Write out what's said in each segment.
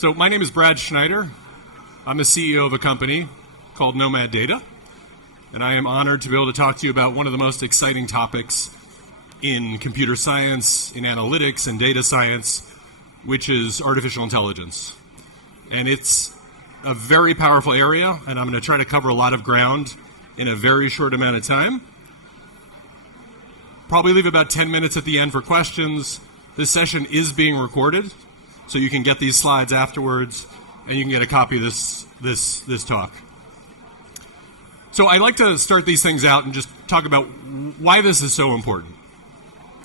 So my name is Brad Schneider. I'm the CEO of a company called NOMAD Data, and I am honored to be able to talk to you about one of the most exciting topics in computer science, in analytics, and data science, which is artificial intelligence. And it's a very powerful area, and I'm going to try to cover a lot of ground in a very short amount of time. Probably leave about 10 minutes at the end for questions. This session is being recorded, so you can get these slides afterwards, and you can get a copy of this talk. So I like to start these things out and just talk about why this is so important.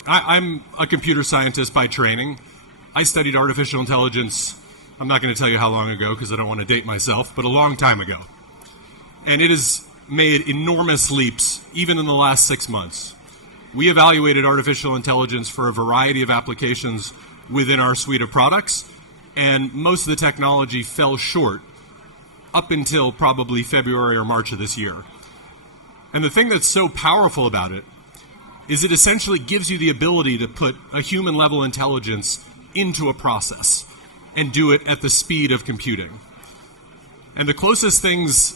I'm a computer scientist by training. I studied artificial intelligence, I'm not going to tell you how long ago because I don't want to date myself, but a long time ago. And it has made enormous leaps, even in the last 6 months. We evaluated artificial intelligence for a variety of applications within our suite of products, and most of the technology fell short up until probably February or March of this year. And the thing that's so powerful about it is it essentially gives you the ability to put a human level intelligence into a process and do it at the speed of computing. And the closest things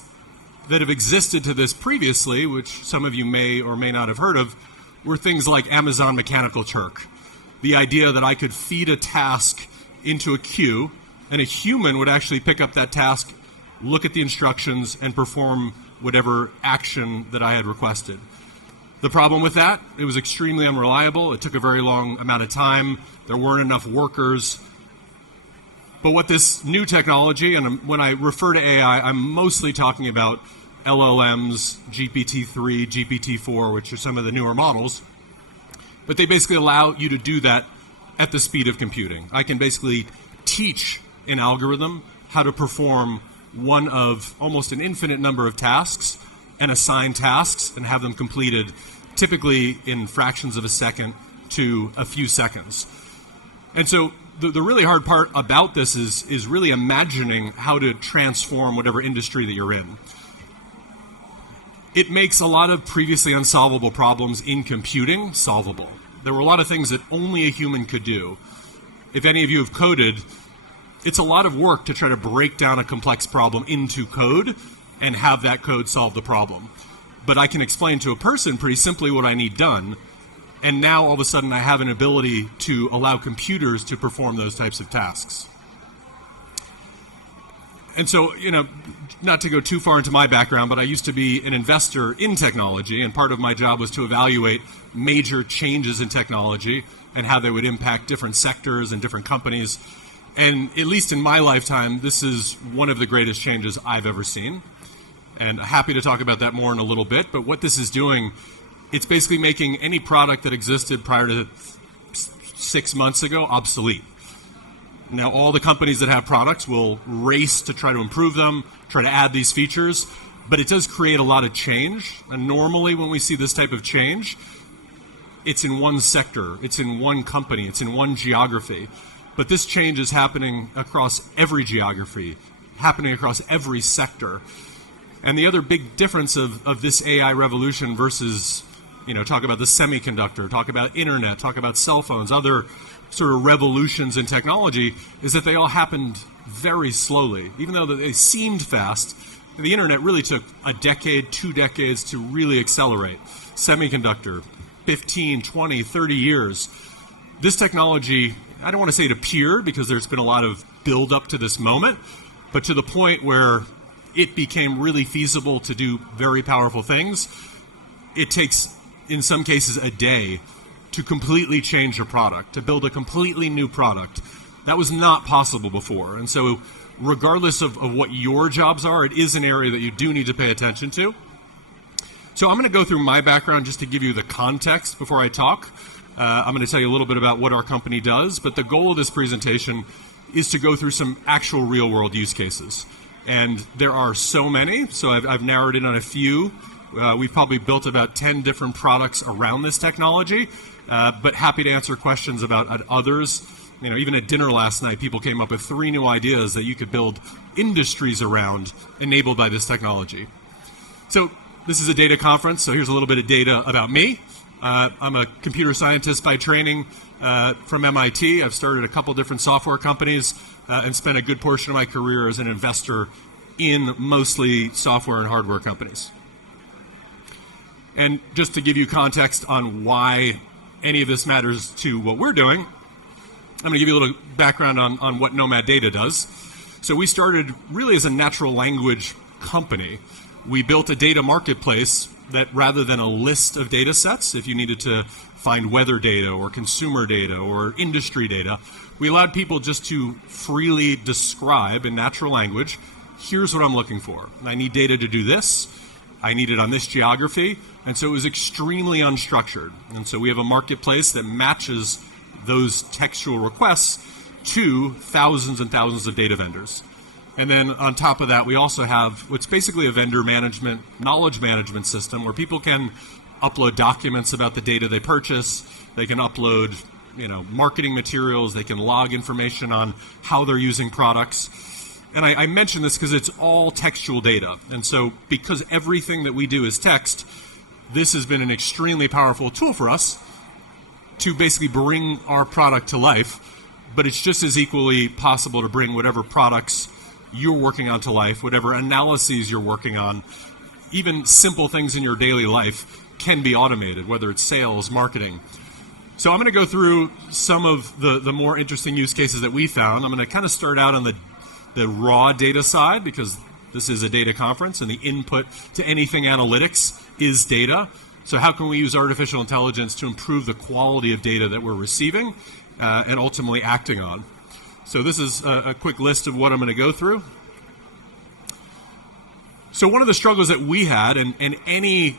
that have existed to this previously, which some of you may or may not have heard of, were things like Amazon Mechanical Turk. The idea that I could feed a task into a queue, and a human would actually pick up that task, look at the instructions, and perform whatever action that I had requested. The problem with that, it was extremely unreliable. It took a very long amount of time. There weren't enough workers. But what this new technology, and when I refer to AI, I'm mostly talking about LLMs, GPT-3, GPT-4, which are some of the newer models. But they basically allow you to do that at the speed of computing. I can basically teach an algorithm how to perform one of almost an infinite number of tasks and assign tasks and have them completed typically in fractions of a second to a few seconds. And so the really hard part about this is really imagining how to transform whatever industry that you're in. It makes a lot of previously unsolvable problems in computing solvable. There were a lot of things that only a human could do. If any of you have coded, it's a lot of work to try to break down a complex problem into code and have that code solve the problem. But I can explain to a person pretty simply what I need done, and now all of a sudden I have an ability to allow computers to perform those types of tasks. And so, not to go too far into my background, but I used to be an investor in technology, and part of my job was to evaluate major changes in technology and how they would impact different sectors and different companies. And at least in my lifetime, this is one of the greatest changes I've ever seen. And happy to talk about that more in a little bit, but what this is doing, it's basically making any product that existed prior to 6 months ago obsolete. Now, all the companies that have products will race to try to improve them, try to add these features, but it does create a lot of change. And normally when we see this type of change, it's in one sector, it's in one company, it's in one geography. But this change is happening across every geography, happening across every sector. And the other big difference of this AI revolution versus, talk about the semiconductor, talk about internet, talk about cell phones, other sort of revolutions in technology, is that they all happened very slowly. Even though they seemed fast, the internet really took a decade, 2 decades to really accelerate. Semiconductor, 15, 20, 30 years. This technology, I don't want to say it appeared because there's been a lot of build up to this moment, but to the point where it became really feasible to do very powerful things. It takes, in some cases, a day to completely change a product, to build a completely new product. That was not possible before. And so regardless of what your jobs are, it is an area that you do need to pay attention to. So I'm going to go through my background just to give you the context before I talk. I'm going to tell you a little bit about what our company does, but the goal of this presentation is to go through some actual real-world use cases. And there are so many, so I've narrowed in on a few. We've probably built about 10 different products around this technology, but happy to answer questions about others. Even at dinner last night, people came up with 3 new ideas that you could build industries around enabled by this technology. So this is a data conference, so here's a little bit of data about me. I'm a computer scientist by training from MIT. I've started a couple different software companies and spent a good portion of my career as an investor in mostly software and hardware companies. And just to give you context on why any of this matters to what we're doing, I'm going to give you a little background on what NOMAD Data does. So we started really as a natural language company. We built a data marketplace that rather than a list of data sets, if you needed to find weather data or consumer data or industry data, we allowed people just to freely describe in natural language, here's what I'm looking for. I need data to do this. I need it on this geography. And so it was extremely unstructured. And so we have a marketplace that matches those textual requests to thousands and thousands of data vendors. And then on top of that, we also have what's basically a vendor management, knowledge management system where people can upload documents about the data they purchase. They can upload, marketing materials. They can log information on how they're using products. And I mention this because it's all textual data. And so because everything that we do is text, this has been an extremely powerful tool for us to basically bring our product to life. But it's just as equally possible to bring whatever products you're working on to life, whatever analyses you're working on. Even simple things in your daily life can be automated, whether it's sales, marketing. So I'm going to go through some of the more interesting use cases that we found. I'm going to kind of start out on the raw data side because this is a data conference and the input to anything analytics is data. So how can we use artificial intelligence to improve the quality of data that we're receiving and ultimately acting on? So this is a quick list of what I'm going to go through. So one of the struggles that we had, and any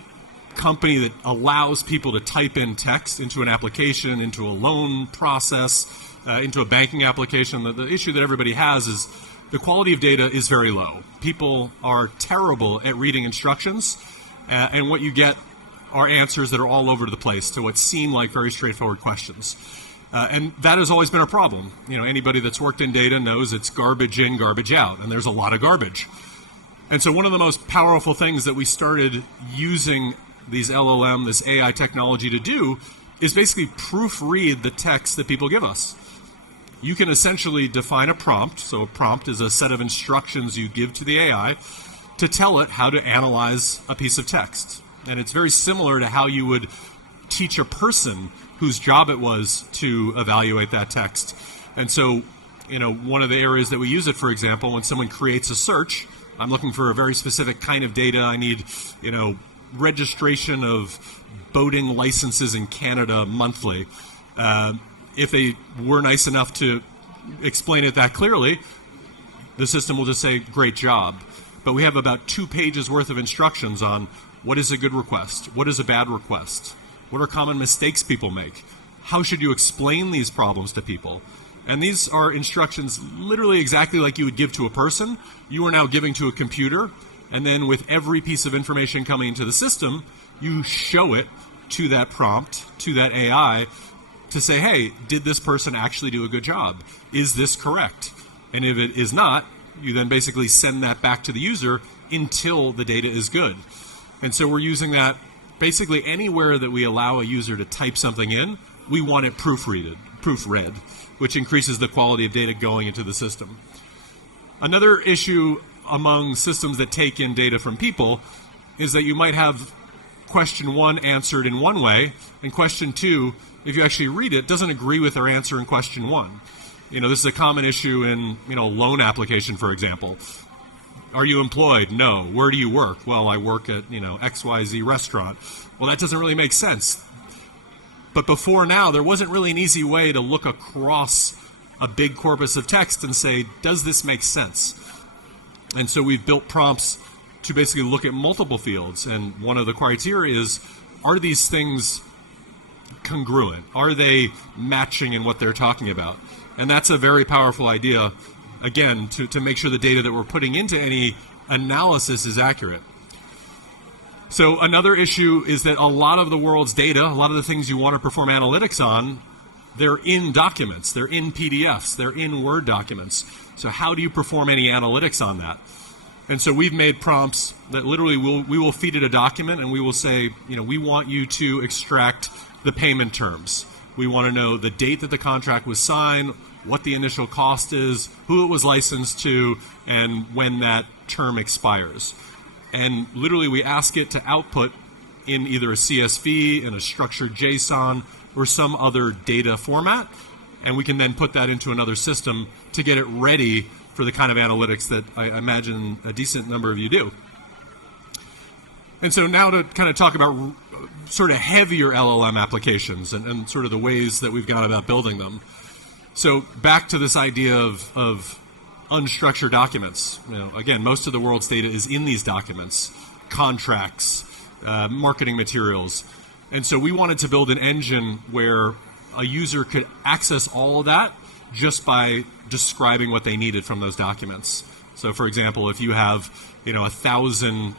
company that allows people to type in text into an application, into a loan process, into a banking application, the issue that everybody has is the quality of data is very low. People are terrible at reading instructions, and what you get are answers that are all over the place to what seem like very straightforward questions. And that has always been a problem. Anybody that's worked in data knows it's garbage in, garbage out, and there's a lot of garbage. And so one of the most powerful things that we started using these LLM, this AI technology to do is basically proofread the text that people give us. You can essentially define a prompt. So a prompt is a set of instructions you give to the AI to tell it how to analyze a piece of text. And it's very similar to how you would teach a person whose job it was to evaluate that text. And so, one of the areas that we use it, for example, when someone creates a search, I'm looking for a very specific kind of data. I need, registration of boating licenses in Canada monthly. If they were nice enough to explain it that clearly, the system will just say, great job. But we have about 2 pages worth of instructions on what is a good request, what is a bad request, what are common mistakes people make, how should you explain these problems to people. And these are instructions literally exactly like you would give to a person. You are now giving to a computer, and then with every piece of information coming into the system, you show it to that prompt, to that AI, to say, hey, did this person actually do a good job? Is this correct? And if it is not, you then basically send that back to the user until the data is good. And so we're using that basically anywhere that we allow a user to type something in, we want it proofread, which increases the quality of data going into the system. Another issue among systems that take in data from people is that you might have question 1 answered in one way, and question 2, if you actually read it, doesn't agree with their answer in question 1. This is a common issue in, loan application, for example. Are you employed? No. Where do you work? Well, I work at, XYZ restaurant. Well, that doesn't really make sense. But before now, there wasn't really an easy way to look across a big corpus of text and say, does this make sense? And so we've built prompts to basically look at multiple fields. And one of the criteria is, are these things congruent? Are they matching in what they're talking about? And that's a very powerful idea, again, to make sure the data that we're putting into any analysis is accurate. So another issue is that a lot of the world's data, a lot of the things you want to perform analytics on, they're in documents, they're in PDFs, they're in Word documents. So how do you perform any analytics on that? And so we've made prompts that literally we will feed it a document, and we will say, we want you to extract the payment terms. We want to know the date that the contract was signed, what the initial cost is, who it was licensed to, and when that term expires. And literally we ask it to output in either a CSV, in a structured JSON, or some other data format, and we can then put that into another system to get it ready for the kind of analytics that I imagine a decent number of you do. And so now to kind of talk about sort of heavier LLM applications and sort of the ways that we've got about building them. So back to this idea of unstructured documents. Again, most of the world's data is in these documents, contracts, marketing materials. And so we wanted to build an engine where a user could access all of that just by describing what they needed from those documents. So for example, if you have 1,000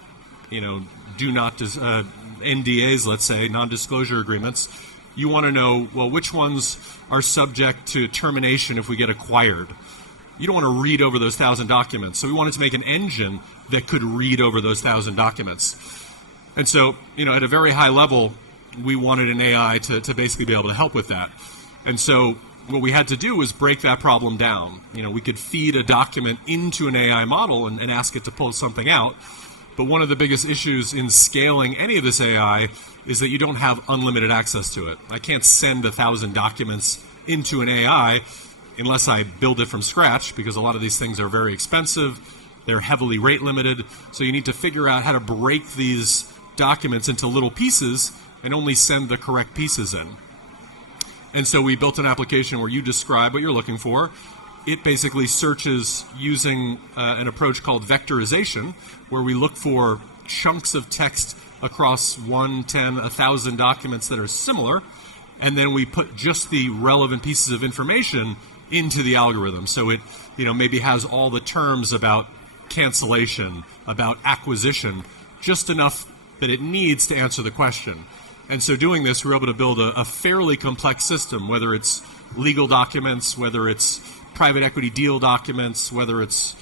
do not NDAs, let's say, non-disclosure agreements, you want to know, well, which ones are subject to termination if we get acquired. You don't want to read over those 1,000 documents. So we wanted to make an engine that could read over those 1,000 documents. And so, at a very high level, we wanted an AI to basically be able to help with that. And so what we had to do was break that problem down. We could feed a document into an AI model and ask it to pull something out. But one of the biggest issues in scaling any of this AI is that you don't have unlimited access to it. I can't send 1,000 documents into an AI unless I build it from scratch, because a lot of these things are very expensive. They're heavily rate limited. So you need to figure out how to break these documents into little pieces and only send the correct pieces in. And so we built an application where you describe what you're looking for. It basically searches using an approach called vectorization, where we look for chunks of text across 1, 10, 1,000 documents that are similar, and then we put just the relevant pieces of information into the algorithm. So it maybe has all the terms about cancellation, about acquisition, just enough that it needs to answer the question. And so doing this, we're able to build a fairly complex system, whether it's legal documents, whether it's private equity deal documents, whether it's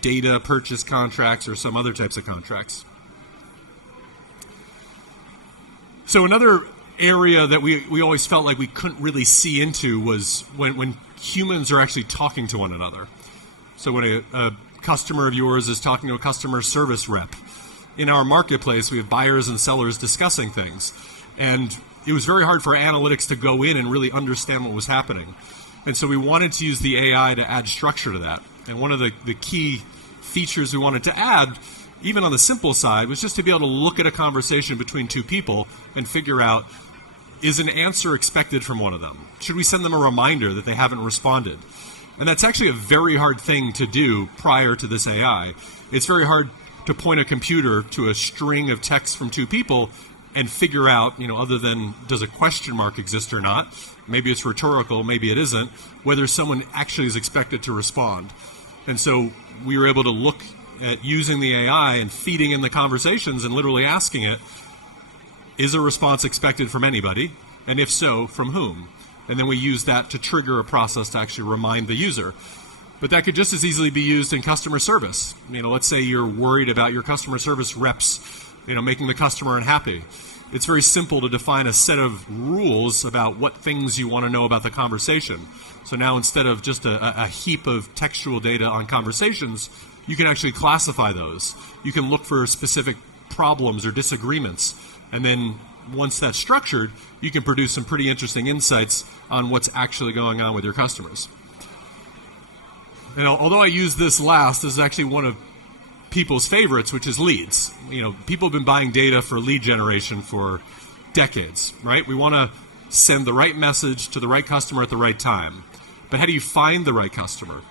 data purchase contracts or some other types of contracts. So another area that we always felt like we couldn't really see into was when humans are actually talking to one another. So when a customer of yours is talking to a customer service rep, in our marketplace, we have buyers and sellers discussing things. And it was very hard for analytics to go in and really understand what was happening. And so we wanted to use the AI to add structure to that. And one of the key features we wanted to add, even on the simple side, was just to be able to look at a conversation between two people and figure out, is an answer expected from one of them? Should we send them a reminder that they haven't responded? And that's actually a very hard thing to do prior to this AI. It's very hard to point a computer to a string of text from two people and figure out, other than does a question mark exist or not, maybe it's rhetorical, maybe it isn't, whether someone actually is expected to respond. And so we were able to look at using the AI and feeding in the conversations and literally asking it, is a response expected from anybody? And if so, from whom? And then we use that to trigger a process to actually remind the user. But that could just as easily be used in customer service. Let's say you're worried about your customer service reps, making the customer unhappy. It's very simple to define a set of rules about what things you want to know about the conversation. So now instead of just a heap of textual data on conversations, you can actually classify those. You can look for specific problems or disagreements. And then once that's structured, you can produce some pretty interesting insights on what's actually going on with your customers. Although I use this last, this is actually one of people's favorites, which is leads. People have been buying data for lead generation for decades, right? We want to send the right message to the right customer at the right time. But how do you find the right customer?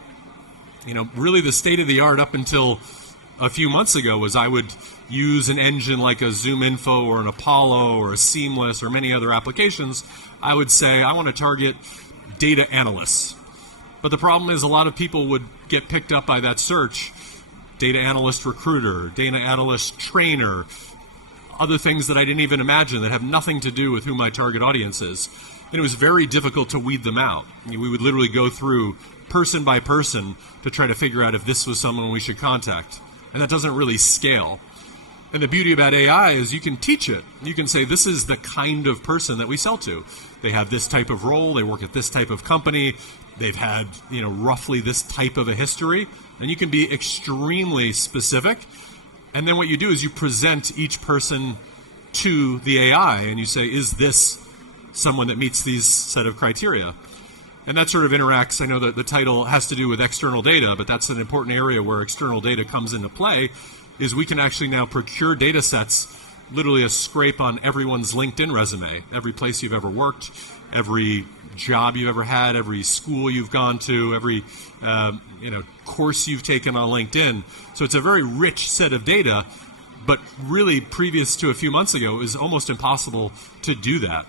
Really the state of the art up until a few months ago was I would use an engine like a Zoom Info or an Apollo or a Seamless or many other applications. I would say I want to target data analysts. But the problem is a lot of people would get picked up by that search. Data analyst recruiter, data analyst trainer, other things that I didn't even imagine that have nothing to do with who my target audience is. And it was very difficult to weed them out. We would literally go through person by person to try to figure out if this was someone we should contact. and that doesn't really scale. And the beauty about AI is you can teach it. You can say, this is the kind of person that we sell to. They have this type of role, they work at this type of company, they've had, roughly this type of a history, and you can be extremely specific. And then what you do is you present each person to the AI, and you say, is this someone that meets these set of criteria? And that sort of interacts. I know that the title has to do with external data, but that's an important area where external data comes into play, is we can actually now procure data sets, literally a scrape on everyone's LinkedIn resume, every place you've ever worked, every job you've ever had, every school you've gone to, every course you've taken on LinkedIn. So it's a very rich set of data, but really previous to a few months ago, it was almost impossible to do that.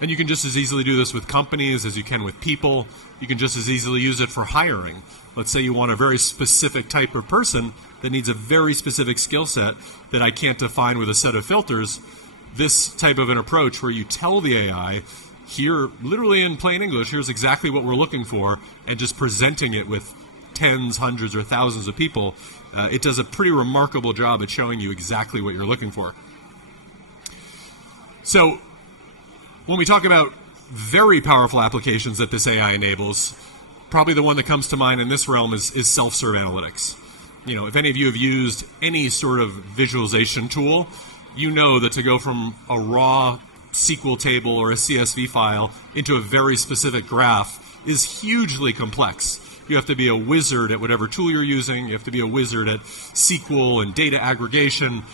And you can just as easily do this with companies as you can with people. You can just as easily use it for hiring. Let's say you want a very specific type of person that needs a very specific skill set that I can't define with a set of filters. This type of an approach where you tell the AI, here, literally in plain English, here's exactly what we're looking for, and just presenting it with tens, hundreds, or thousands of people, it does a pretty remarkable job at showing you exactly what you're looking for. So, when we talk about very powerful applications that this AI enables, probably the one that comes to mind in this realm is self-serve analytics. If any of you have used any sort of visualization tool, you know that to go from a raw SQL table or a CSV file into a very specific graph is hugely complex. You have to be a wizard at whatever tool you're using. You have to be a wizard at SQL and data aggregation.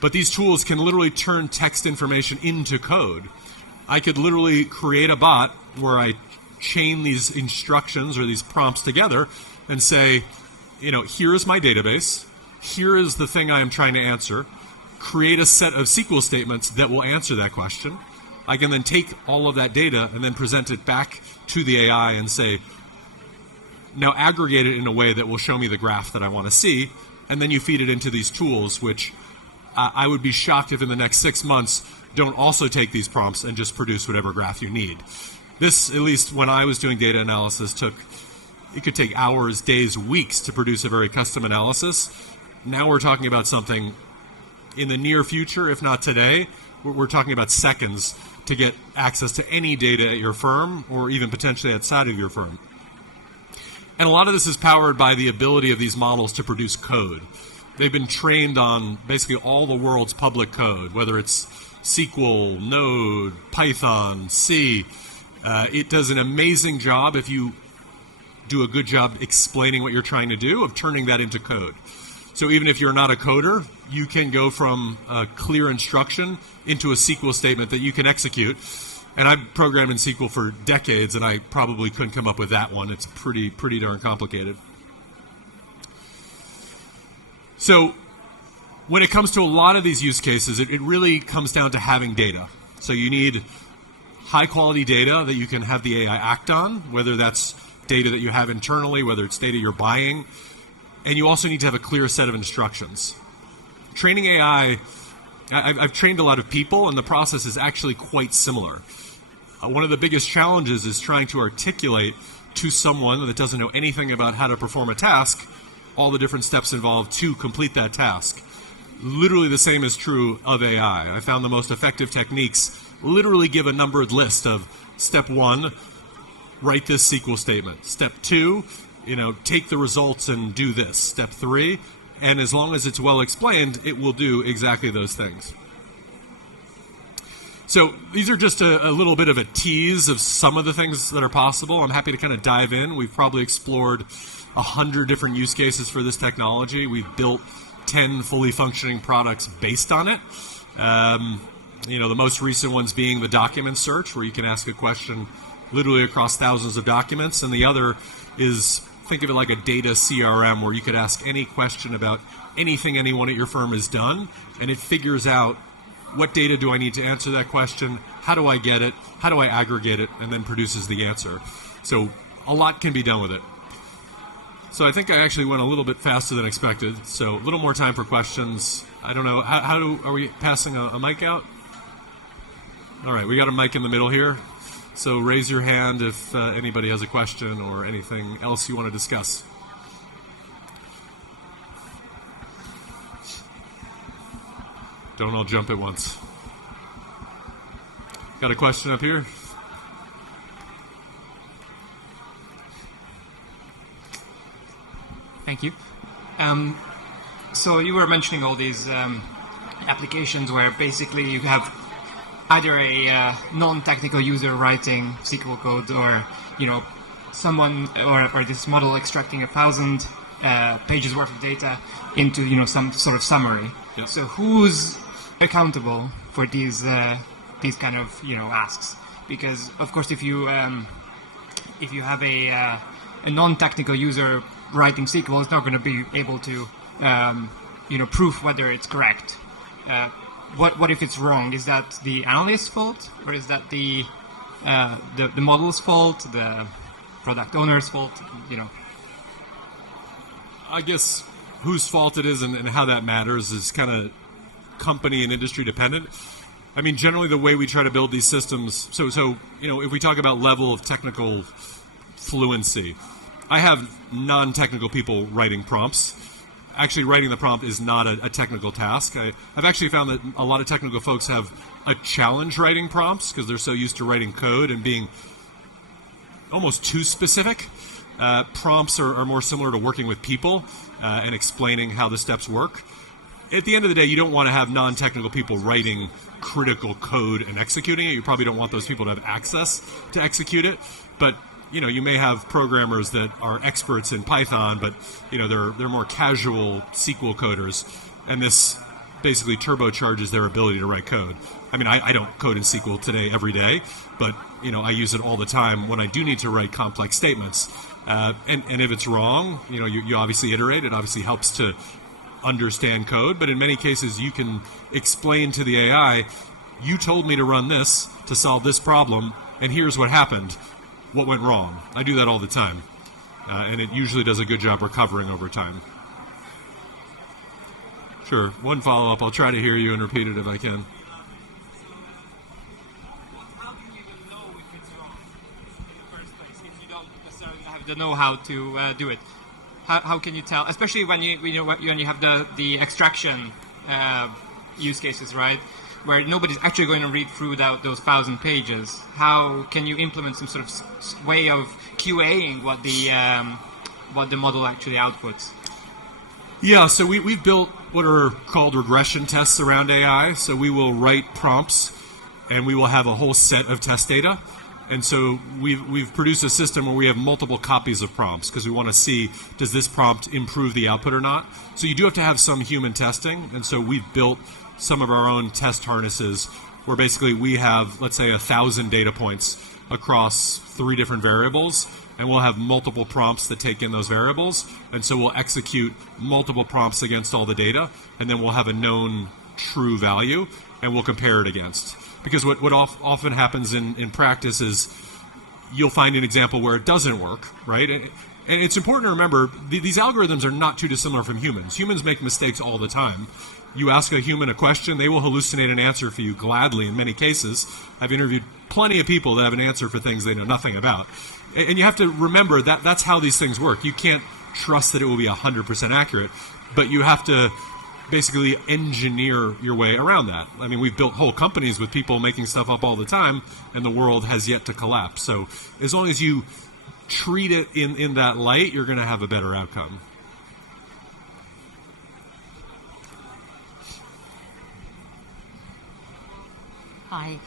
But these tools can literally turn text information into code. I could literally create a bot where I chain these instructions or these prompts together and say, here is my database, here is the thing I am trying to answer, create a set of SQL statements that will answer that question. I can then take all of that data and then present it back to the AI and say, now aggregate it in a way that will show me the graph that I want to see, and then you feed it into these tools, which I would be shocked if in the next 6 months don't also take these prompts and just produce whatever graph you need. This, at least when I was doing data analysis, it could take hours, days, weeks to produce a very custom analysis. Now we're talking about something in the near future, if not today, we're talking about seconds to get access to any data at your firm or even potentially outside of your firm. And a lot of this is powered by the ability of these models to produce code. They've been trained on basically all the world's public code, whether it's SQL, Node, Python, C. It does an amazing job, if you do a good job explaining what you're trying to do, of turning that into code. So even if you're not a coder, you can go from a clear instruction into a SQL statement that you can execute. And I've programmed in SQL for decades, and I probably couldn't come up with that one. It's pretty darn complicated. So when it comes to a lot of these use cases, it really comes down to having data. So you need high quality data that you can have the AI act on, whether that's data that you have internally, whether it's data you're buying, and you also need to have a clear set of instructions. Training AI, I've trained a lot of people, and the process is actually quite similar. One of the biggest challenges is trying to articulate to someone that doesn't know anything about how to perform a task all the different steps involved to complete that task. Literally the same is true of AI. I found the most effective techniques literally give a numbered list of step 1, write this SQL statement. Step 2, take the results and do this. Step 3, and as long as it's well explained, it will do exactly those things. So these are just a little bit of a tease of some of the things that are possible. I'm happy to kind of dive in. We've probably explored 100 different use cases for this technology. We've built 10 fully functioning products based on it. The most recent ones being the document search, where you can ask a question literally across thousands of documents. And the other is, think of it like a data CRM, where you could ask any question about anything anyone at your firm has done, and it figures out what data do I need to answer that question, how do I get it, how do I aggregate it, and then produces the answer. So a lot can be done with it. So I think I actually went a little bit faster than expected, so a little more time for questions. I don't know, are we passing a mic out? All right, we got a mic in the middle here. So raise your hand if anybody has a question or anything else you want to discuss. Don't all jump at once. Got a question up here? Thank you. So you were mentioning all these applications where basically you have either a non-technical user writing SQL code, or someone or this model extracting 1,000 pages worth of data into some sort of summary. Yep. So who's accountable for these kind of asks? Because of course, if you have a non-technical user writing SQL, it's not going to be able to prove whether it's correct. What if it's wrong? Is that the analyst's fault, or is that the model's fault, the product owner's fault? I guess whose fault it is and how that matters is kind of company and industry dependent. I mean, generally the way we try to build these systems, so if we talk about level of technical fluency, I have non-technical people writing prompts. Actually, writing the prompt is not a technical task. I've actually found that a lot of technical folks have a challenge writing prompts because they're so used to writing code and being almost too specific. Prompts are more similar to working with people and explaining how the steps work. At the end of the day, you don't want to have non-technical people writing critical code and executing it. You probably don't want those people to have access to execute it. But you may have programmers that are experts in Python, but they're more casual SQL coders, and this basically turbocharges their ability to write code. I mean, I don't code in SQL today every day, but I use it all the time when I do need to write complex statements. And if it's wrong, you obviously iterate. It obviously helps to understand code, but in many cases you can explain to the AI, you told me to run this to solve this problem, and here's what happened. What went wrong? I do that all the time, and it usually does a good job recovering over time. Sure, one follow-up. I'll try to hear you and repeat it if I can. How do you even know if it's wrong in the first place, if you don't necessarily have the know-how to do it? How can you tell, especially when you have the extraction use cases, right? Where nobody's actually going to read through those 1,000 pages. How can you implement some sort of way of QAing what the model actually outputs? Yeah, so we've built what are called regression tests around AI. So we will write prompts, and we will have a whole set of test data. And so we've produced a system where we have multiple copies of prompts because we want to see, does this prompt improve the output or not? So you do have to have some human testing, and so we've built some of our own test harnesses where basically we have, let's say, 1,000 data points across 3 different variables, and we'll have multiple prompts that take in those variables, and so we'll execute multiple prompts against all the data, and then we'll have a known true value, and we'll compare it against. Because what often happens in practice is you'll find an example where it doesn't work, right? And it's important to remember, these algorithms are not too dissimilar from humans. Humans make mistakes all the time. You ask a human a question, they will hallucinate an answer for you gladly in many cases. I've interviewed plenty of people that have an answer for things they know nothing about. And you have to remember that that's how these things work. You can't trust that it will be 100% accurate, but you have to basically engineer your way around that. I mean, we've built whole companies with people making stuff up all the time, and the world has yet to collapse. So as long as you treat it in that light, you're going to have a better outcome. Hi,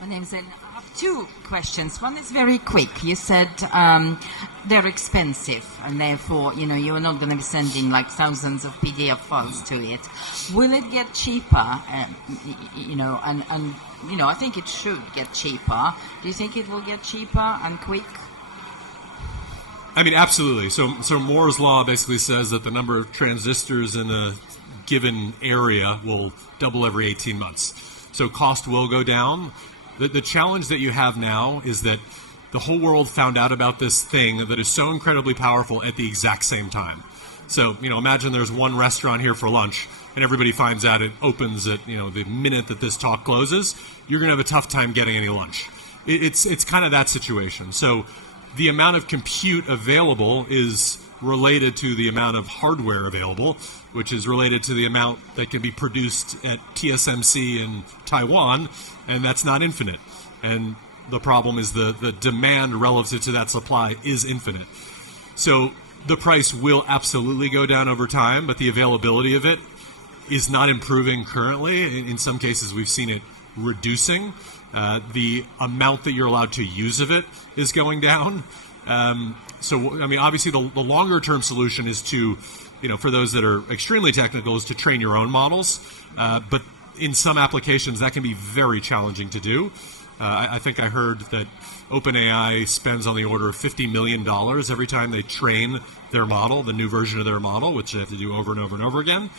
my name's Ellen. I have 2 questions. One is very quick. You said they're expensive, and therefore, you're not going to be sending like thousands of PDF files to it. Will it get cheaper? And I think it should get cheaper. Do you think it will get cheaper and quick? I mean, absolutely. So Moore's law basically says that the number of transistors in a given area will double every 18 months. So cost will go down. The challenge that you have now is that the whole world found out about this thing that is so incredibly powerful at the exact same time. So, imagine there's one restaurant here for lunch, and everybody finds out it opens at, the minute that this talk closes. You're going to have a tough time getting any lunch. It's kind of that situation. So the amount of compute available is related to the amount of hardware available, which is related to the amount that can be produced at TSMC in Taiwan, and that's not infinite. And the problem is the demand relative to that supply is infinite. So the price will absolutely go down over time, but the availability of it is not improving currently. In some cases, we've seen it reducing. The amount that you're allowed to use of it is going down. So, I mean, obviously the longer term solution is to, for those that are extremely technical, is to train your own models. But in some applications, that can be very challenging to do. I think I heard that OpenAI spends on the order of $50 million every time they train their model, the new version of their model, which they have to do over and over and over again.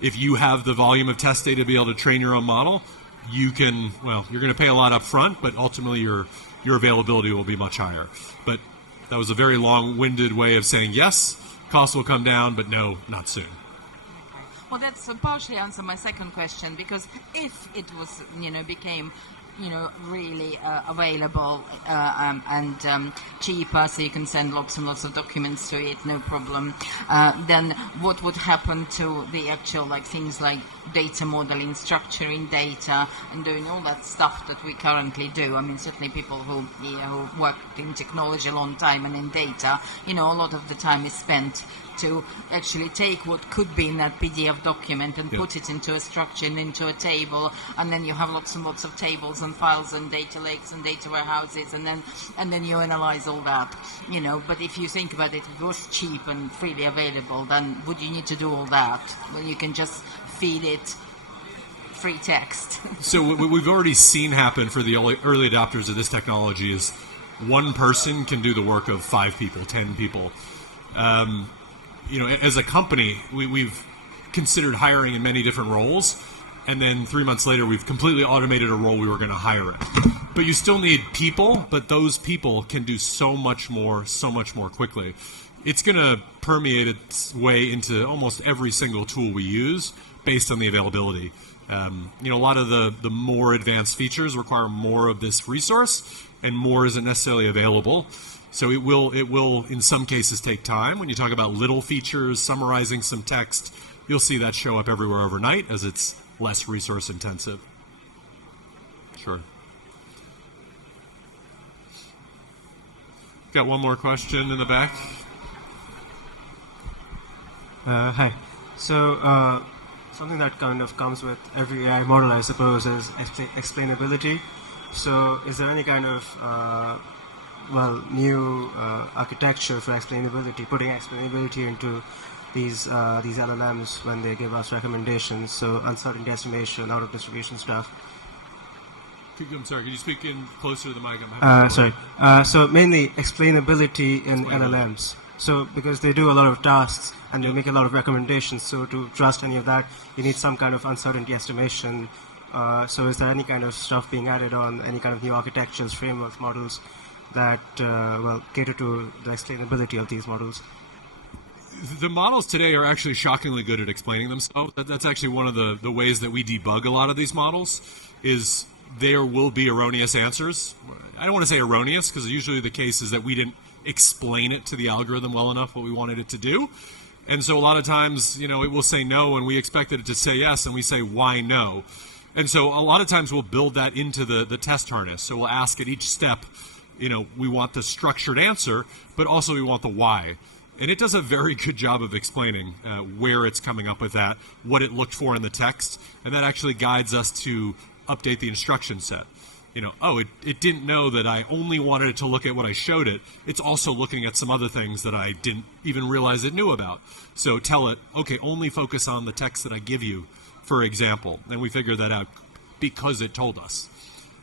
If you have the volume of test data to be able to train your own model, you can, you're going to pay a lot up front, but ultimately your availability will be much higher. But that was a very long-winded way of saying yes, costs will come down, but no, not soon. Well, that's partially answer my second question, because if it was, became really available and cheaper, so you can send lots and lots of documents to it, no problem, then what would happen to the actual, things like data modeling, structuring data, and doing all that stuff that we currently do? I mean, certainly people who worked in technology a long time and in data, a lot of the time is spent to actually take what could be in that PDF document and put it into a structure and into a table, and then you have lots and lots of tables and files and data lakes and data warehouses, and then you analyze all that. But if you think about it, if it was cheap and freely available, then would you need to do all that? Well, you can just feed it free text. So what we've already seen happen for the early adopters of this technology is one person can do the work of 5 people, 10 people. As a company, we've considered hiring in many different roles, and then 3 months later, we've completely automated a role we were going to hire. But you still need people, but those people can do so much more quickly. It's going to permeate its way into almost every single tool we use based on the availability. A lot of the more advanced features require more of this resource, and more isn't necessarily available. So it will in some cases take time. When you talk about little features, summarizing some text, you'll see that show up everywhere overnight as it's less resource intensive. Sure. Got one more question in the back. Hi. So something that kind of comes with every AI model, I suppose, is explainability. So is there any kind of new architecture for explainability, putting explainability into these LLMs when they give us recommendations? So uncertainty estimation, out of distribution stuff. I'm sorry, could you speak in closer to the mic? So mainly explainability in LLMs. So because they do a lot of tasks and they make a lot of recommendations, so to trust any of that, you need some kind of uncertainty estimation. So is there any kind of stuff being added on, any kind of new architectures, frameworks, models that cater to the explainability of these models? The models today are actually shockingly good at explaining themselves. That's actually one of the ways that we debug a lot of these models, is there will be erroneous answers. I don't want to say erroneous, because usually the case is that we didn't explain it to the algorithm well enough what we wanted it to do. And so a lot of times, it will say no, and we expected it to say yes, and we say, why no? And so a lot of times we'll build that into the test harness. So we'll ask at each step, we want the structured answer, but also we want the why. And it does a very good job of explaining where it's coming up with that, what it looked for in the text, and that actually guides us to update the instruction set. It didn't know that I only wanted it to look at what I showed it. It's also looking at some other things that I didn't even realize it knew about. So tell it, okay, only focus on the text that I give you, for example. And we figured that out because it told us.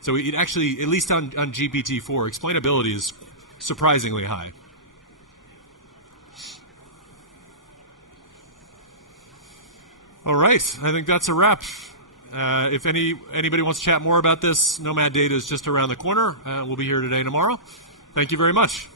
So it actually, at least on GPT-4, explainability is surprisingly high. All right, I think that's a wrap. If anybody wants to chat more about this, Nomad Data is just around the corner. We'll be here today and tomorrow. Thank you very much.